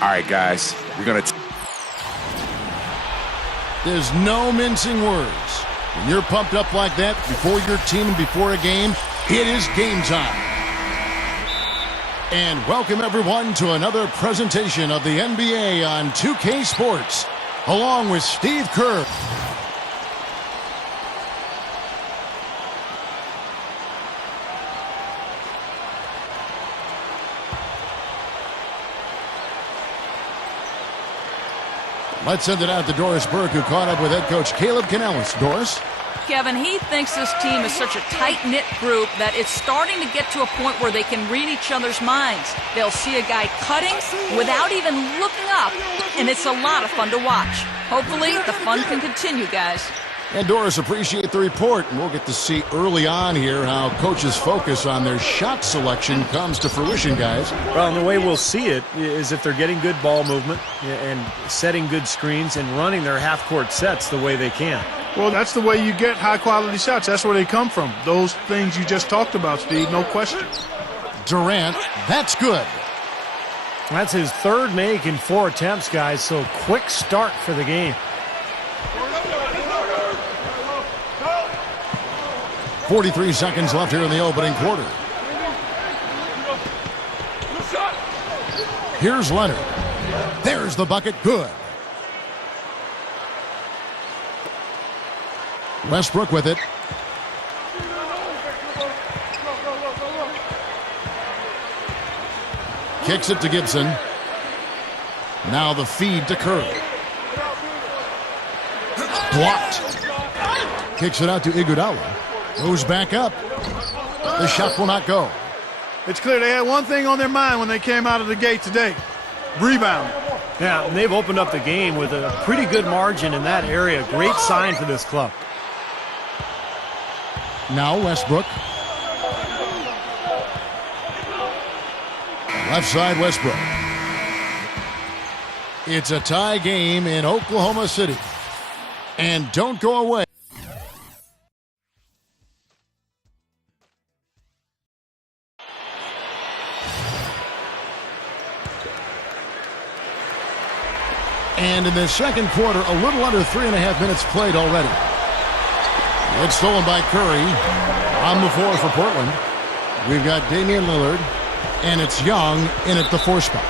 All right, guys, we're going to... There's no mincing words. When you're pumped up like that before your team and before a game, it is game time. And welcome everyone to another presentation of the NBA on 2K Sports, along with Steve Kerr. Let's send it out to Doris Burke, who caught up with head coach Caleb Canellis. Doris? Kevin, he thinks this team is such a tight-knit group that it's starting to get to a point where they can read each other's minds. They'll see a guy cutting without even looking up, and it's a lot of fun to watch. Hopefully, the fun can continue, guys. And Doris, appreciate the report. And we'll get to see early on here how coaches focus on their shot selection comes to fruition, guys. Well, and the way we'll see it is if they're getting good ball movement and setting good screens and running their half-court sets the way they can. Well, that's the way you get high-quality shots. That's where they come from. Those things you just talked about, Steve, no question. Durant, that's good. That's his third make in 4 attempts, guys, so quick start for the game. 43 seconds left here in the opening quarter. Here's Leonard. There's the bucket. Good. Westbrook with it. Kicks it to Gibson. Now the feed to Curry. Blocked. Kicks it out to Iguodala. Goes back up. The shot will not go. It's clear they had one thing on their mind when they came out of the gate today. Rebound. Yeah, and they've opened up the game with a pretty good margin in that area. Great sign for this club. Now Westbrook. Left side Westbrook. It's a tie game in Oklahoma City. And don't go away. And in the second quarter, a little under 3.5 minutes played already. It's stolen by Curry. On the floor for Portland, we've got Damian Lillard, and it's Young in at the 4 spot.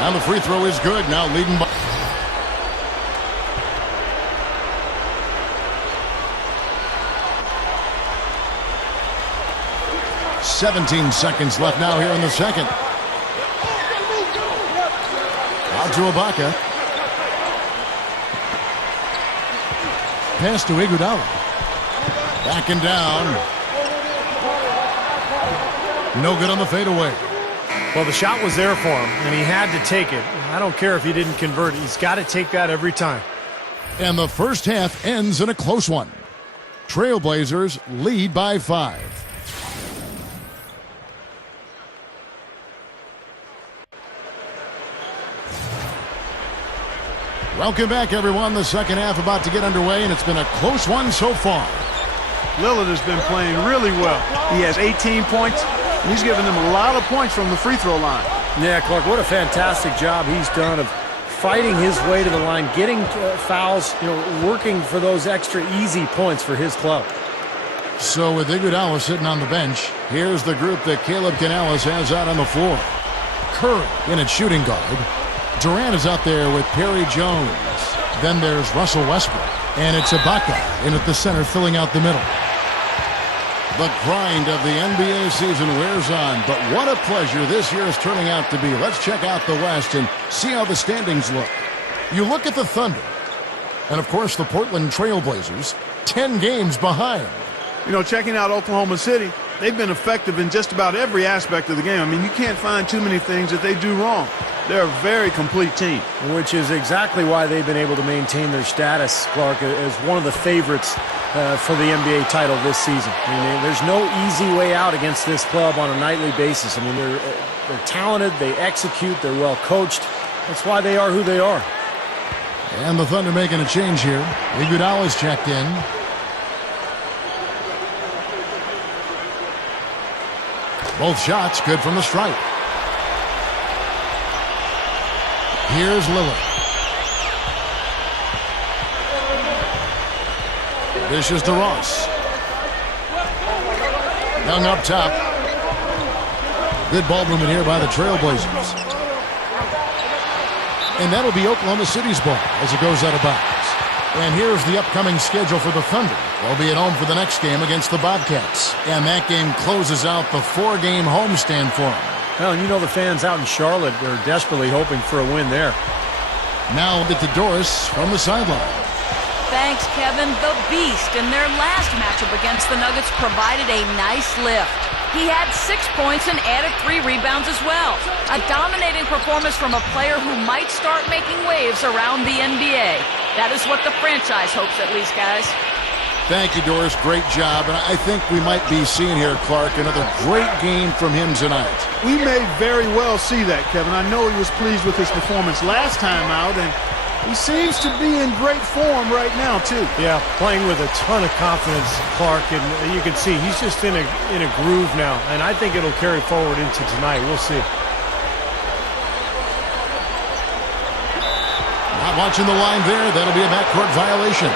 Now the free throw is good. Now leading by 17 seconds left now here in the second. Out to Ibaka. Pass to Iguodala. Backing down. No good on the fadeaway. Well, the shot was there for him, and he had to take it. I don't care if he didn't convert. He's got to take that every time. And the first half ends in a close one. Trailblazers lead by 5. Welcome back, everyone. The second half about to get underway, and it's been a close one so far. Lillard has been playing really well. He has 18 points, and he's given them a lot of points from the free throw line. Yeah, Clark, what a fantastic job he's done of fighting his way to the line, getting fouls, working for those extra easy points for his club. So with Iguodala sitting on the bench, here's the group that Caleb Canellis has out on the floor. Curry in at shooting guard. Durant is out there with Perry Jones. Then there's Russell Westbrook. And it's Ibaka in at the center, filling out the middle. The grind of the NBA season wears on, but what a pleasure this year is turning out to be. Let's check out the West and see how the standings look. You look at the Thunder, and of course the Portland Trailblazers, 10 games behind. Checking out Oklahoma City, they've been effective in just about every aspect of the game. I mean, you can't find too many things that they do wrong. They're a very complete team. Which is exactly why they've been able to maintain their status, Clark, as one of the favorites for the NBA title this season. I mean, there's no easy way out against this club on a nightly basis. I mean, they're talented, they execute, they're well coached. That's why they are who they are. And the Thunder making a change here. Iguodala's checked in. Both shots good from the stripe. Here's Lillard. Dishes to Ross. Young up top. Good ball movement here by the Trailblazers. And that'll be Oklahoma City's ball as it goes out of bounds. And here's the upcoming schedule for the Thunder. They'll be at home for the next game against the Bobcats. And that game closes out the 4-game homestand for them. Well, and you know the fans out in Charlotte are desperately hoping for a win there. Now to Doris from the sideline. Thanks, Kevin. The Beast in their last matchup against the Nuggets provided a nice lift. He had 6 points and added 3 rebounds as well. A dominating performance from a player who might start making waves around the NBA. That is what the franchise hopes, at least, guys. Thank you, Doris. Great job. And I think we might be seeing here, Clark, another great game from him tonight. We may very well see that, Kevin. I know he was pleased with his performance last time out, and he seems to be in great form right now, too. Yeah, playing with a ton of confidence, Clark, and you can see he's just in a groove now, and I think it'll carry forward into tonight. We'll see. Not watching the line there. That'll be a backcourt violation.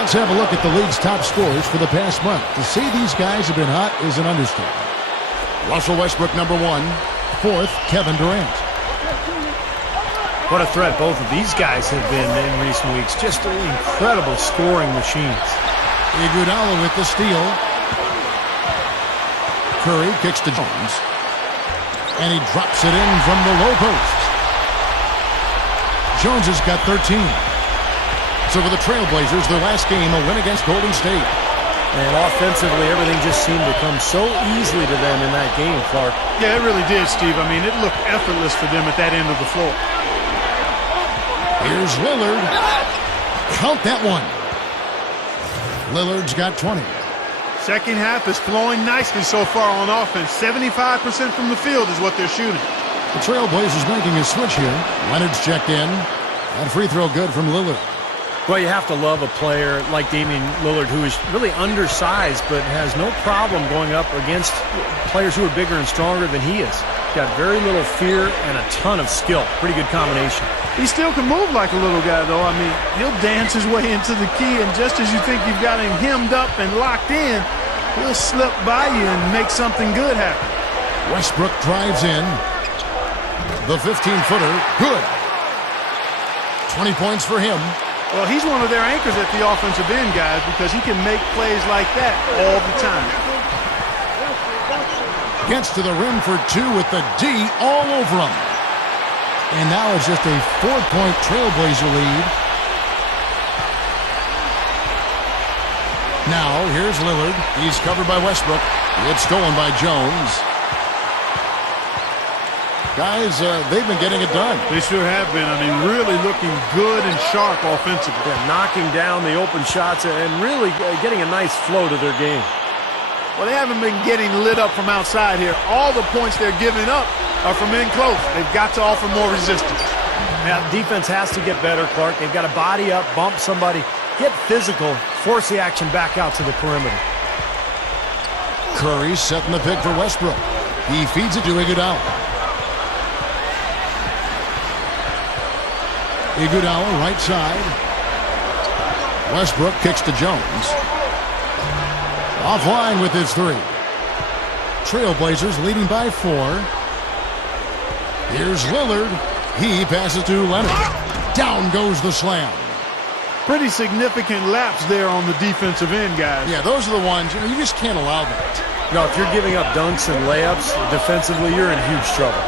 Let's have a look at the league's top scorers for the past month. To say these guys have been hot is an understatement. Russell Westbrook, number 1. 4th, Kevin Durant. What a threat both of these guys have been in recent weeks. Just incredible scoring machines. Iguodala with the steal. Curry kicks to Jones. And he drops it in from the low post. Jones has got 13. So for the Trailblazers, their last game, a win against Golden State. And offensively, everything just seemed to come so easily to them in that game, Clark. Yeah, it really did, Steve. I mean, it looked effortless for them at that end of the floor. Here's Lillard. Count that one. Lillard's got 20. Second half is flowing nicely so far on offense. 75% from the field is what they're shooting. The Trailblazers making a switch here. Leonard's checked in. And free throw good from Lillard. Well, you have to love a player like Damian Lillard, who is really undersized but has no problem going up against players who are bigger and stronger than he is. Got very little fear and a ton of skill. Pretty good combination. He still can move like a little guy, though. I mean, he'll dance his way into the key, and just as you think you've got him hemmed up and locked in, he'll slip by you and make something good happen. Westbrook drives in. The 15-footer, good. 20 points for him. Well, he's one of their anchors at the offensive end, guys, because he can make plays like that all the time. Gets to the rim for 2 with the D all over him. And now it's just a 4-point Trailblazer lead. Now, here's Lillard. He's covered by Westbrook. It's stolen by Jones. Guys, they've been getting it done. They sure have been. I mean, really looking good and sharp offensively. Yeah, knocking down the open shots and really getting a nice flow to their game. Well, they haven't been getting lit up from outside here. All the points they're giving up are from in close. They've got to offer more resistance. Now, defense has to get better, Clark. They've got to body up, bump somebody, get physical, force the action back out to the perimeter. Curry setting the pick for Westbrook. He feeds it to Iguodala. Iguodala, right side. Westbrook kicks to Jones. Offline with his 3. Trailblazers leading by 4. Here's Lillard. He passes to Leonard. Down goes the slam. Pretty significant laps there on the defensive end, guys. Yeah, those are the ones, you just can't allow that. No, if you're giving up dunks and layups defensively, you're in huge trouble.